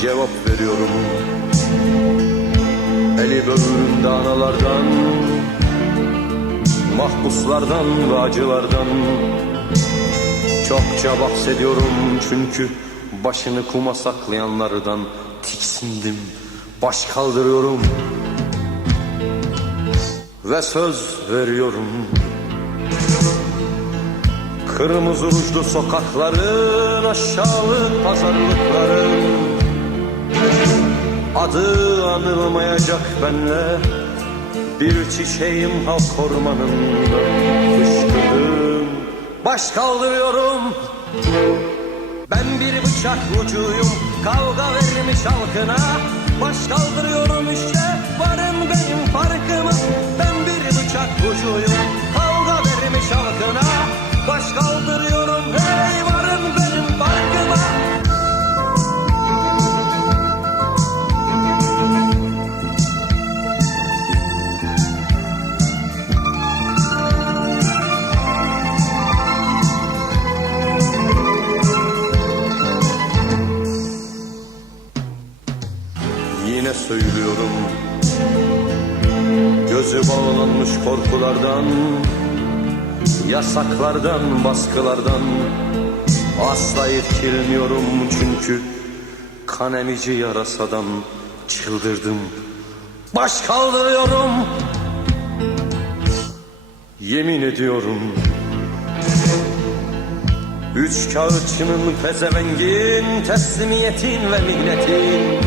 cevap veriyorum. Eli böğrümde analardan Mahpuslardan ve acılardan. Çokça bahsediyorum çünkü Başını kuma saklayanlardan tiksindim Baş kaldırıyorum. Ve söz veriyorum. Kırmızı rujlu sokakların aşağılık pazarlıkların Adı anılmayacak benle. Bir çiçeğim halk ormanında. Fışkırdım Baş kaldırıyorum. Ben bir bıçak ucuyum. Kavga vermiş halkına. Baş kaldırıyorum işte Yine söylüyorum. Gözü bağlanmış korkulardan Yasaklardan, baskılardan Asla irkilmiyorum çünkü Kan emici yarasadan çıldırdım. Baş kaldırıyorum. Yemin ediyorum. Üç kağıtçının pezevengin Teslimiyetin ve mihnetin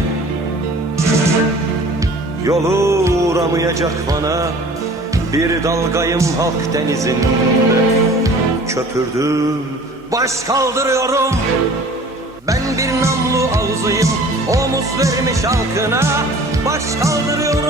Yolu uğramayacak bana Bir dalgayım halk denizinde. Köpürdüm Baş kaldırıyorum. Ben bir namlu ağzıyım Omuz vermiş halkına Baş kaldırıyorum